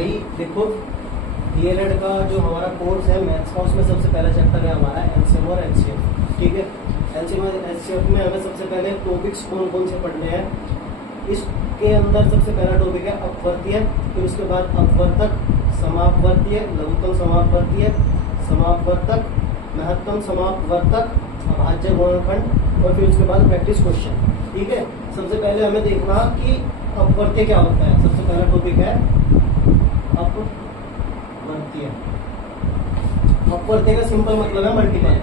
भाई देखो, डीएलएड का जो हमारा कोर्स है मैथ्स का, उसमें सबसे पहला चैप्टर है हमारा एलसीएम और एचसीएफ। ठीक है, एलसीएम और एचसीएफ में हमें सबसे पहले टॉपिक्स कौन कौन से पढ़ने हैं। इसके अंदर सबसे पहला टॉपिक है अपवर्तीय, फिर उसके बाद अपवर्तक, समापवर्तीय, लघुत्तम समापवर्तीय, समापवर्तक, महत्तम समापवर्तक, अभाज्य गुणनखंड, और फिर उसके बाद प्रैक्टिस क्वेश्चन। ठीक है, सबसे पहले हमें देखना कि अपवर्तीय क्या होता है। सबसे पहला टॉपिक है अपवर्तीय। अपवर्तीय का सिंपल मतलब है मल्टीपल।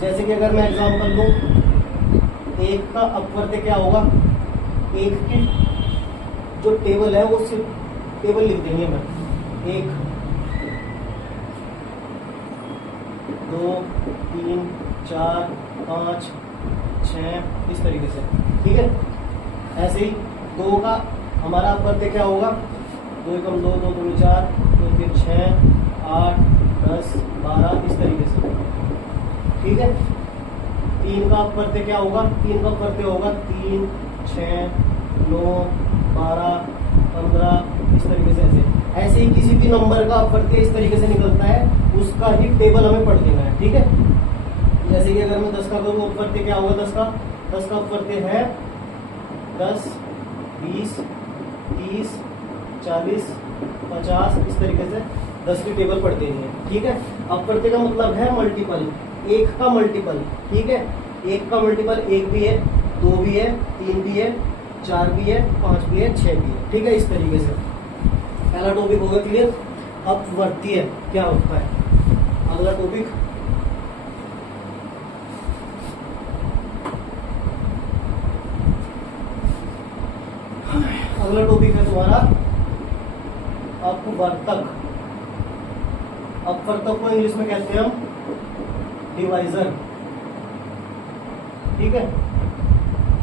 जैसे कि अगर मैं एग्जांपल लूं, एक का अपवर्तीय क्या होगा, एक की जो टेबल है वो सिर्फ टेबल लिख देंगे मैं, 1 2 3 4 5 6 इस तरीके से। ठीक है, ऐसे ही 2 का हमारा अपवर्तीय क्या होगा, 2 एकम 2 2 दूनी 4 2 3 6 8 10 12 इस तरीके से। ठीक है, 3 का अपवर्तीय क्या होगा, 3 का अपवर्तीय होगा 3 6 9 12 15 इस तरीके से। ऐसे ही किसी भी नंबर का अपवर्तीय इस तरीके से निकलता है, उसका ही टेबल हमें पढ़ देना है। ठीक है, जैसे कि अगर मैं 10 का करूँ, अपवर्तीय क्या होगा 10 का अपवर्तीय है 10 20 30 40 50 इस तरीके से 10 की टेबल पढ़ देनी है। ठीक है, अपवर्तीय का मतलब है मल्टीपल, एक का मल्टीपल। ठीक है, एक का मल्टीपल 1 भी है, 2 भी है, 3 भी है, 4 भी है, 5 भी है, 6 भी है। ठीक है, इस तरीके से पहला टॉपिक होगा क्लियर। अपवर्तीय क्या होता है। अगला टॉपिक है तुम्हारा अपवर्तक। अपवर्तक को इंग्लिश में कहते हैं हम डिवाइजर। ठीक है,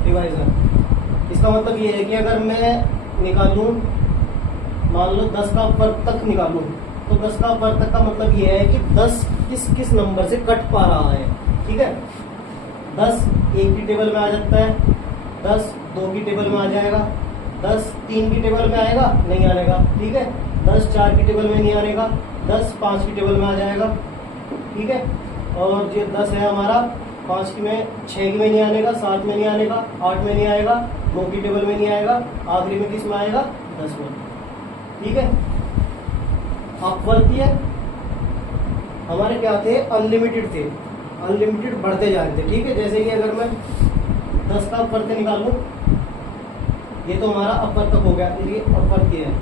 डिवाइजर। इसका मतलब ये है कि अगर मैं निकालूं, मान लो 10 का अपवर्तक निकालूं, तो 10 का अपवर्तक का मतलब ये है कि 10 किस किस नंबर से कट पा रहा है। ठीक है, 10 1 की टेबल में आ जाता है, 10 2 की टेबल में आ जाएगा, 10 3 की टेबल में आएगा, नहीं आएगा। ठीक है, 10 4 की टेबल में नहीं आएगा, 10 5 की टेबल में आ जाएगा। ठीक है, और ये 10 है हमारा 5 की में 6 की में नहीं आएगा, 7 में नहीं आएगा, 8 में नहीं आएगा, 9 की टेबल में नहीं आएगा, आखिरी में किस में आएगा, 10 में। ठीक है, अपवर्तीय हमारे क्या थे, अनलिमिटेड थे, अनलिमिटेड बढ़ते जा रहे थे। ठीक है, जैसे कि अगर मैं 10 का अपवर्तीय निकालूं, ये तो हमारा अपवर्तक हो गया, ये अपवर्तीय है।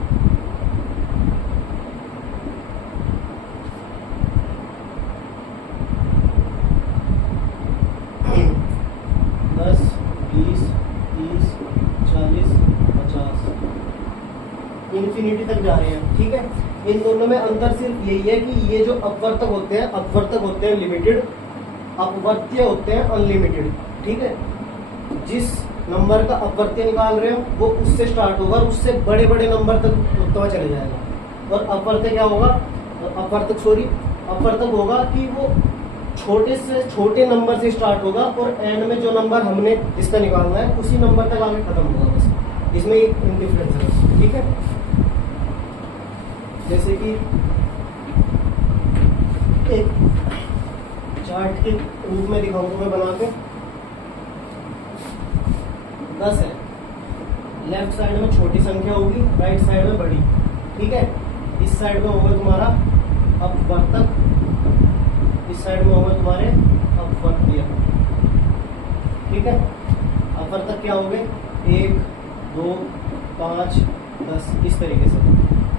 इन्फिनिटी तक जा रहे हैं। ठीक है, इन दोनों में अंतर सिर्फ यही है कि ये जो अपवर्तक होते हैं लिमिटेड, अपवर्तीय होते हैं अनलिमिटेड। ठीक है, जिस नंबर का अपवर्तीय निकाल रहे हो वो उससे स्टार्ट होगा, उससे बड़े बड़े नंबर तक होता हुआ चले जाएगा। और अपवर्तीय क्या होगा, अपवर्तक होगा कि वो छोटे से छोटे नंबर से स्टार्ट होगा और एंड में जो नंबर हमने जिसका निकालना है उसी नंबर तक आगे खत्म होगा। बस इसमें एक डिफरेंस है। ठीक है, जैसे कि एक चार्ट के रूप में दिखाऊंगा मैं बना के, 10 है, लेफ्ट साइड में छोटी संख्या होगी, राइट साइड में बड़ी। ठीक है, इस साइड में होगा तुम्हारा अपवर्तक, इस साइड में होगा तुम्हारे अपवर्तीय। ठीक है, अपवर्तक क्या हो गए, 1 2 5 10 इस तरीके से।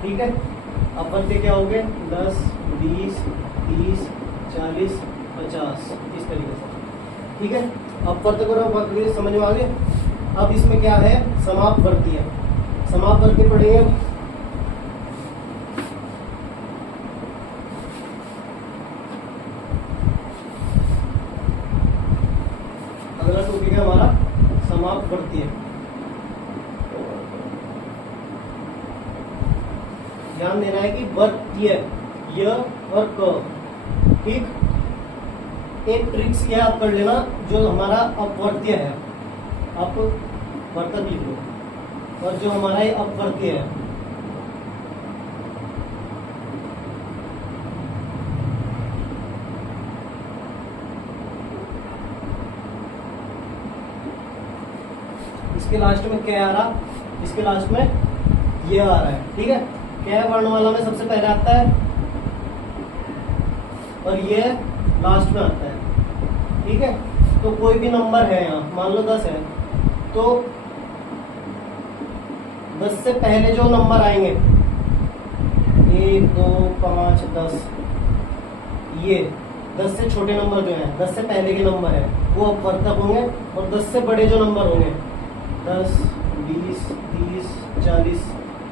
ठीक है, अपवर्तीय क्या हो गए, 10 20 30 40 50 इस तरीके से। ठीक है, अपवर्तक और अपवर्तीय समझ में आ गए। अब इसमें क्या है, समापवर्तीय। समापवर्तीय पढ़ेंगे। अगला टॉपिक है हमारा समापवर्तीय। ध्यान देना है कि वर्तीय, य और क। ठीक, एक ट्रिक्स याद कर लेना, जो हमारा अपवर्तीय है, अपवर्तक लिख लो, और जो हमारा ये अपवर्तीय है, इसके लास्ट में क्या आ रहा, इसके लास्ट में ये आ रहा है, ठीक है। क्या वर्णमाला में सबसे पहले आता है और ये लास्ट में आता है, ठीक है। तो कोई भी नंबर है यहाँ, मान लो 10 है, तो 10 से पहले जो नंबर आएंगे 1 2 5 10, ये 10 से छोटे नंबर जो हैं, 10 से पहले के नंबर है वो अपवर्तक होंगे, और 10 से बड़े जो नंबर होंगे 10 20 30 40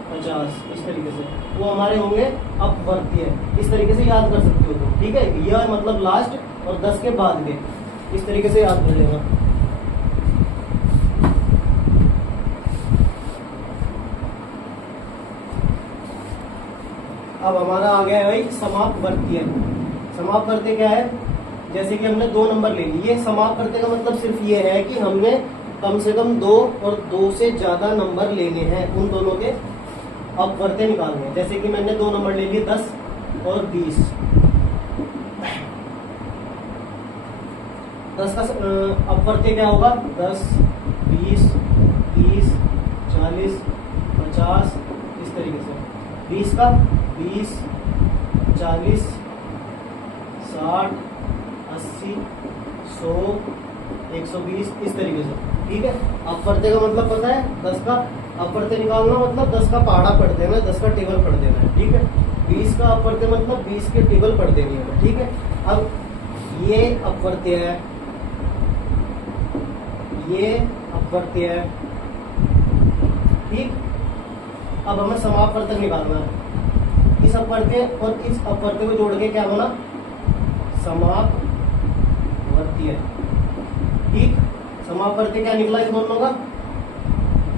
50 इस तरीके से वो हमारे होंगे अपवर्तीय। इस तरीके से याद कर सकते हो तुम, ठीक है। यह मतलब लास्ट और 10 के बाद के, इस तरीके से याद कर लेना। अब हमारा आ गया है भाई समापवर्तीय। समापवर्तीय क्या है, जैसे कि हमने 2 नंबर ले लिए। समापवर्तीय का मतलब सिर्फ ये है कि हमने कम से कम 2 और 2 से ज्यादा नंबर लेने हैं, उन दोनों के अपवर्तीय निकालने हैं। जैसे कि मैंने 2 नंबर ले लिए 10 और 20। 10 का अपवर्तीय क्या होगा, 10 20 30 40 50 इस तरीके से। 20 का 20 40 60 80 100 120 इस तरीके से, ठीक है। अपवर्तीय का मतलब पता है, 10 का अपवर्तीय निकालना मतलब 10 का पहाड़ा पढ़ देना है, 10 का टेबल पढ़ देना है, ठीक है। 20 का अपवर्तीय मतलब 20 के टेबल पढ़ देनी है, ठीक है। अब ये अपवर्तीय है, ये अपवर्तीय है, ठीक। अब हमें समापवर्तक निकालना है। इस अपवर्तीय और इस अपवर्तीय को जोड़ के क्या बना, समापवर्तीय, ठीक। समापवर्तीय क्या निकला इन दोनों का,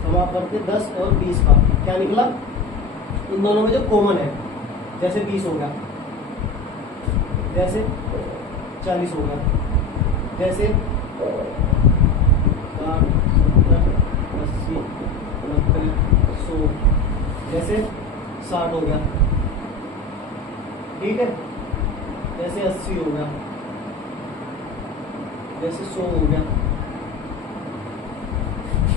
समापवर्तीय 10 और 20 का क्या निकला, इन दोनों में जो कॉमन है, जैसे 20 हो गया, जैसे 40 हो गया, जैसे 60 70 80 90 100, जैसे 60 हो गया, ठीक है। जैसे 80 हो गया, जैसे 100 हो गया।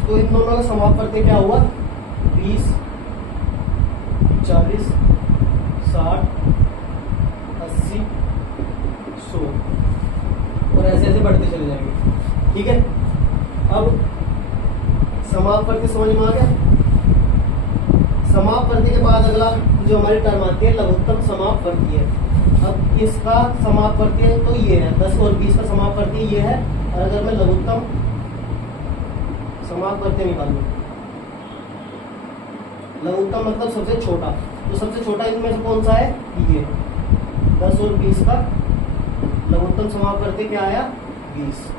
तो इन दोनों का समापवर्तीय क्या हुआ, 20 40 60 80 100, और ऐसे ऐसे बढ़ते चले जाएंगे, ठीक है। अब समापवर्तीय समझ में आ गया। समापवर्तीय के बाद अगला जो हमारी टर्म आती है लघुत्तम समापवर्तीय। अब इसका समापवर्तीय तो ये है, 10 और 20 का समापवर्तीय ये है, और अगर मैं लघुत्तम समापवर्तीय निकालूं, लघुत्तम मतलब सबसे छोटा, तो सबसे छोटा इनमें से कौन सा है, ये 10 और 20 का लघुत्तम समापवर्तीय क्या आया, 20,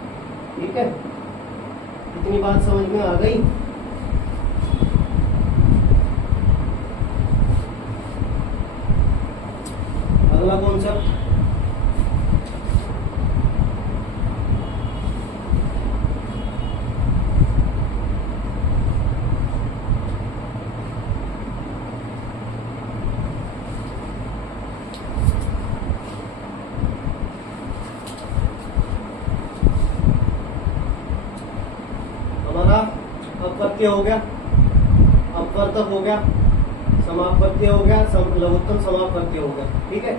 ठीक है। इतनी बात समझ में आ गई। अगला कॉन्सेप्ट, हमारा अपवर्तीय हो गया, अपवर्तक हो गया, समापवर्तीय हो गया, लघुत्तम समापवर्तीय हो गया, ठीक है।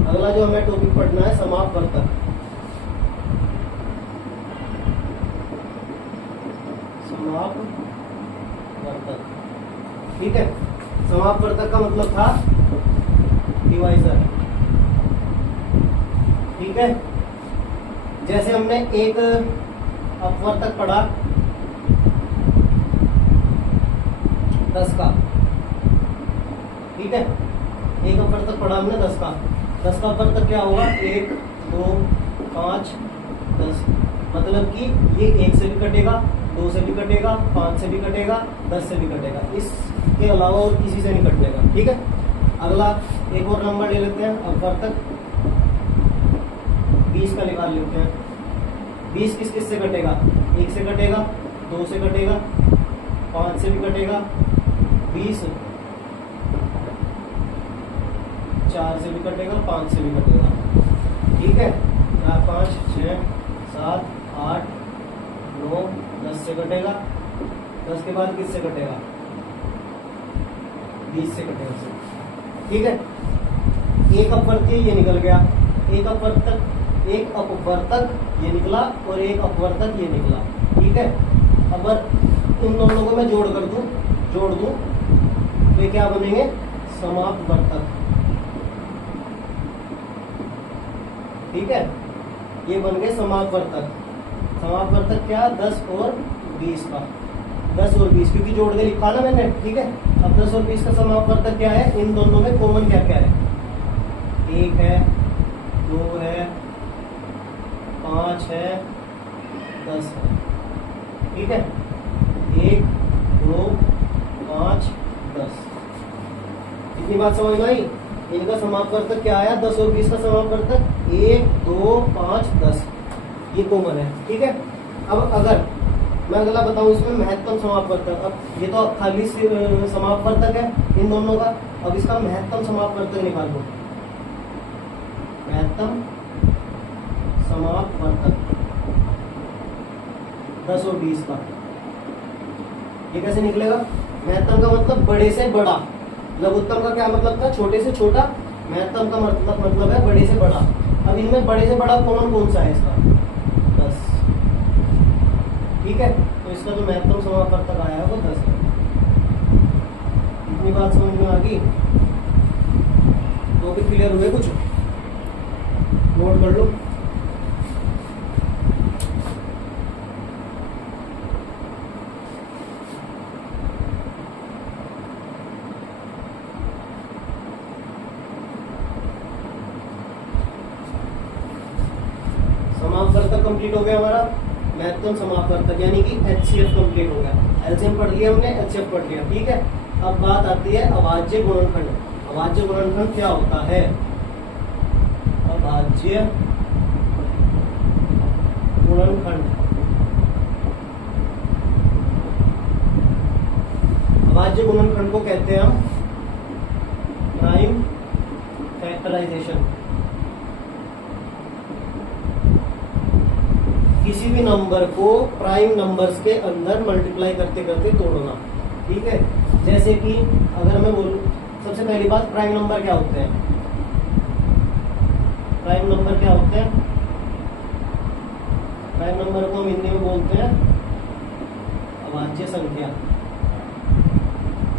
अगला जो हमें टॉपिक पढ़ना है समापवर्तक। समापवर्तक, ठीक है। समापवर्तक का मतलब था डिवाइजर, ठीक है। जैसे हमने एक अपवर्तक पढ़ा 10 का, ठीक है। एक अपवर्तक पढ़ा हमने 10 का। 10 का अपवर्तक क्या होगा, 1 2 5 10, मतलब कि ये 1 से भी कटेगा, 2 से भी कटेगा, 5 से भी कटेगा, 10 से भी कटेगा, इसके अलावा और किसी से नहीं कटेगा, ठीक है। अगला एक और नंबर ले लेते हैं, अपवर्तक 20 का निकाल लेते हैं। 20 किस किस से कटेगा, 1 से कटेगा, 2 से कटेगा, 5 से भी कटेगा, 20 4 से भी कटेगा, 5 से भी कटेगा। ठीक है, 4 5 6 7 8 9 10 से कटेगा, 10 के बाद किससे कटेगा, 20 से कटेगा। ठीक है, एक अपवर्तीय ये निकल गया, एक अपवर्तक ये निकला और एक अपवर्तक ये निकला। ठीक है, अब इन दोनों को मैं जोड़ दूं तो ये क्या बनेंगे, समापवर्तक। ठीक है, ये बन गए समापवर्तक। समापवर्तक क्या, 10 और 20 का, 10 और 20 क्योंकि जोड़ के लिखा ना मैंने। ठीक है, अब 10 और 20 का समापवर्तक क्या है, इन दोनों में कॉमन क्या क्या है, 1 है, 2 है, 5 है, 10 है। ठीक है, 1 2 5 10। इतनी बात समझ में आई। इनका समापवर्तक क्या आया, 10 और 20 का समापवर्तक 1 2 5 10, ये कॉमन है। ठीक है, अब अगर मैं अगला बताऊं इसमें महत्तम समापवर्तक। अब ये तो खाली समापवर्तक है इन दोनों का, अब इसका महत्तम समापवर्तक निकाल दो। महत्तम समापवर्तक 10 और 20 का, ये कैसे निकलेगा, महत्तम का मतलब बड़े से बड़ा, लघुत्तम का क्या मतलब था, छोटे से छोटा, महत्तम का मतलब है बड़े से बड़ा। अब इनमें बड़े से बड़ा कॉमन कौन सा है, इसका 10। ठीक है, तो इसका जो महत्तम समापवर्तक आया है वो 10 है। इतनी बात समझ में आ गई, तो भी क्लियर हुए, कुछ नोट कर लो। समापवर्तक कंप्लीट हो गया हमारा, महत्तम समापवर्तक यानी कि HCF कंप्लीट हो गया। एलसीएम पढ़ लिया हमने, HCF पढ़ लिया। ठीक है, अब बात आती है अभाज्य गुणनखंड। अभाज्य गुणनखंड क्या होता है, अभाज्य गुणनखंड। अभाज्य गुणनखंड को कहते हैं हम प्राइम फैक्टराइजेशन। किसी भी नंबर को प्राइम नंबर्स के अंदर मल्टीप्लाई करते करते तोड़ना। ठीक है, जैसे कि अगर मैं बोलूं, सबसे पहली बात, प्राइम नंबर क्या होते हैं, प्राइम नंबर क्या होते हैं, प्राइम नंबर को हम हिंदी में बोलते हैं अभाज्य संख्या।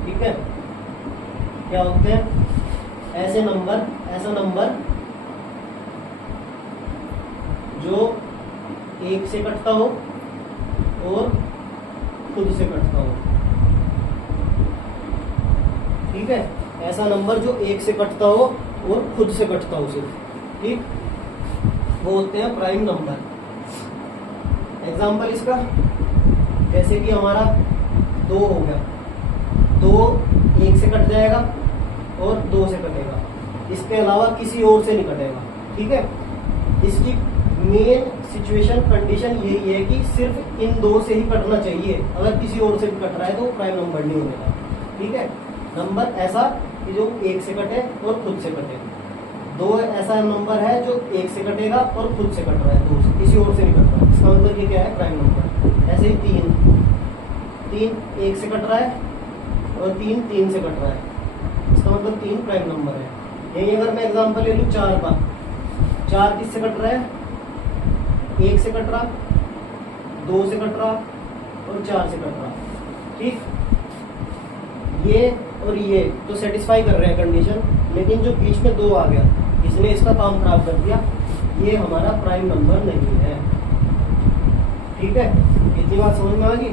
ठीक है, क्या होते हैं, ऐसा नंबर जो 1 से कटता हो और खुद से कटता हो। ठीक है, ऐसा नंबर जो 1 से कटता हो और खुद से कटता हो सिर्फ। ठीक, वो होते हैं प्राइम नंबर। एग्जाम्पल इसका, जैसे कि हमारा 2 हो गया, 2 1 से कट जाएगा और 2 से कटेगा, इसके अलावा किसी और से नहीं कटेगा। ठीक है, इसकी मेन सिचुएशन कंडीशन यही है कि सिर्फ इन 2 से ही कटना चाहिए, अगर किसी और से भी कट रहा है तो वो प्राइम नंबर नहीं होगा। ठीक है, नंबर ऐसा कि जो 1 से कटे और खुद से कटे। 2 ऐसा नंबर है जो 1 से कटेगा और खुद से कट रहा है, 2 से, किसी और से नहीं कट रहा है, इसका मतलब ये क्या है, प्राइम नंबर। ऐसे ही 3 1 से कट रहा है और 3 से कट रहा है, इसका मतलब 3 प्राइम नंबर है। यही अगर मैं एग्जांपल ले लूँ 4 का, 4 किससे कट रहा है, 1 से कट रहा, 2 से कट रहा और 4 से कट रहा। ठीक, ये और ये तो सेटिस्फाई कर रहे हैं कंडीशन, लेकिन जो बीच में 2 आ गया, इसने इसका काम खराब कर दिया, ये हमारा प्राइम नंबर नहीं है। ठीक है, इतनी बात समझ में आ गई।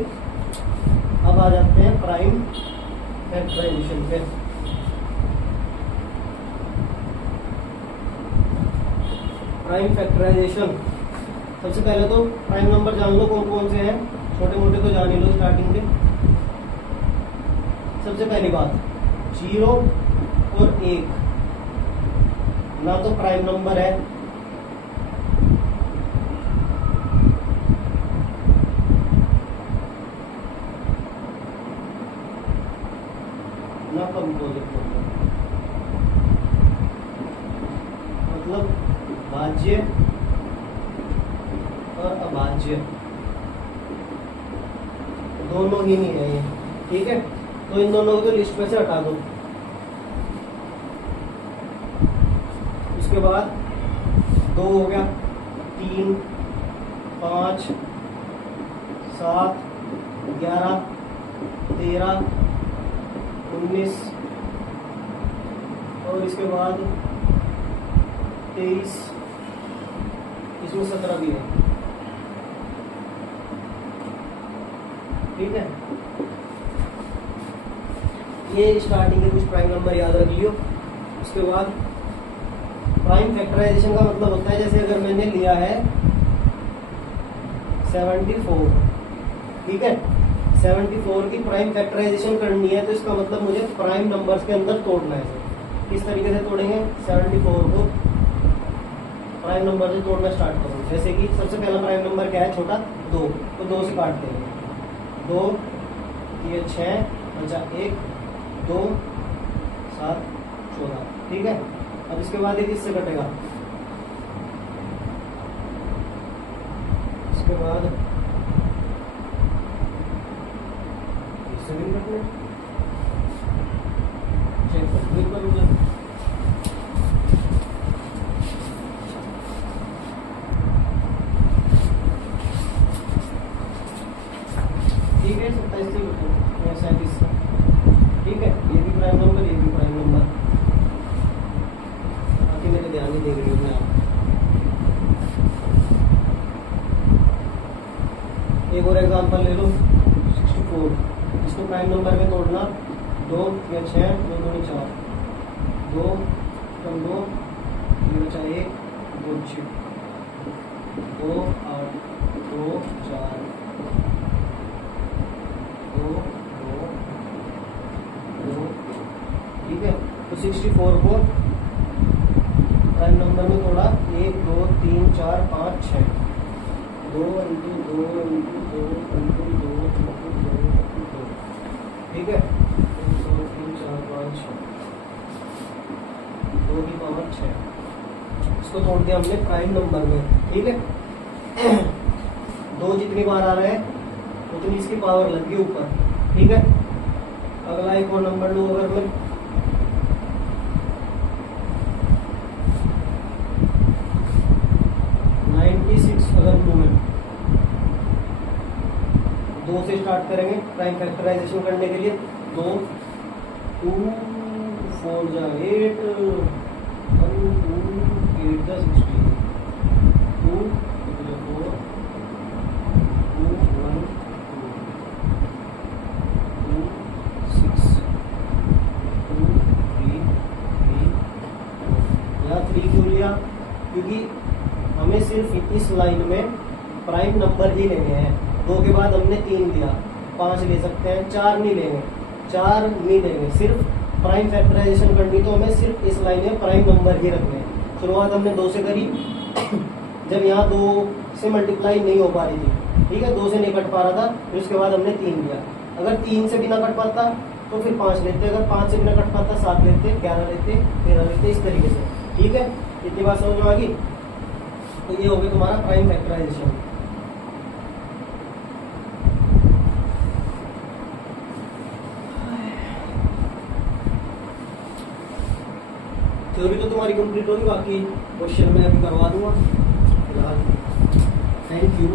अब आ जाते हैं प्राइम फैक्टराइजेशन पे। प्राइम फैक्टराइजेशन, सबसे पहले तो प्राइम नंबर जान लो कौन कौन से हैं, छोटे मोटे तो जान ही लो स्टार्टिंग के। सबसे पहली बात, 0 और 1 ना तो प्राइम नंबर है, कंपोजिट नंबर, मतलब भाज्य और अभाज्य दोनों ही नहीं है ये, ठीक है। तो इन दोनों को तो लिस्ट में से हटा दो। उसके बाद 2 हो गया, 3, 5, 7, 11, 13, 19 और इसके बाद 23, इसमें 17 भी है, ठीक है। ये स्टार्टिंग के कुछ प्राइम नंबर याद रख लियो। उसके बाद प्राइम फैक्टराइजेशन का मतलब होता है, जैसे अगर मैंने लिया है 74, ठीक है, 74 की प्राइम फैक्टराइजेशन करनी है, तो इसका मतलब मुझे प्राइम नंबर्स के अंदर तोड़ना है। किस तरीके से तोड़ेंगे? 74 को प्राइम नंबर से तोड़ना स्टार्ट करो। जैसे कि सबसे पहला प्राइम नंबर क्या है? छोटा 2, तो 2 से काटते हैं। 2 ये 6 बचा 1, 2 7 14, ठीक है। अब इसके बाद ये किससे कटेगा? इसके बाद इससे भी कटना, चेक करूंगा। ठीक है, 27 से 37 से, ठीक है। ये भी प्राइम नंबर, ये भी प्राइम नंबर, बाकी मेरे ध्यान नहीं देंगे मैं आप। एक और एग्जांपल ले लो, 64, इसको प्राइम नंबर में तोड़ना, 2 या 6, 2 2 4, 2 कम 2 ये बचा 1, 2 6, 2 8, 2 4, 2 2 2, ठीक है। तो 64 को प्राइम नंबर में तोड़ा, 1 2 3 4 5 6, 2 into 2 into 2 into 2 into 2 into 2, ठीक है। 1 2 3 4 5 6, 2 की पावर 6, इसको तोड़ दिया हमने प्राइम नंबर में, ठीक है। 2 जितनी बार आ रहा है उतनी इसकी पावर लग गई ऊपर, ठीक है। अगला एक और नंबर लो, अगर मैं 96 अगर लूँ मैं, 2 से स्टार्ट करेंगे प्राइम फैक्टराइजेशन करने के लिए। 2 2 4 जा 8, 1 2 8 जा 16, 2 4 2 1 2 6 2 3 3, यहाँ 3 क्यों लिया? क्योंकि हमें सिर्फ इस लाइन में प्राइम नंबर ही लेने हैं। 2 के बाद हमने 3 लिया, 5 ले सकते हैं, 4 नहीं लेंगे, 4 नहीं लेंगे। सिर्फ प्राइम फैक्टराइजेशन करनी तो हमें सिर्फ इस लाइन में प्राइम नंबर ही रखने हैं। शुरुआत हमने 2 से करी, जब यहाँ 2 से मल्टीप्लाई नहीं हो पा रही थी, ठीक है, 2 से नहीं कट पा रहा था, फिर उसके बाद हमने 3 लिया। अगर 3 से बिना कट पाता तो फिर 5 लेते, अगर 5 से बिना कट पाता 7 लेते, 11 लेते, 13 लेते, इस तरीके से, ठीक है। इतनी बात समझ में आ गई? तो ये हो गया तुम्हारा प्राइम फैक्टराइजेशन। थ्योरी तो तुम्हारी कंप्लीट होगी, बाकी क्वेश्चन मैं अभी करवा दूंगा फिलहाल। Thank you.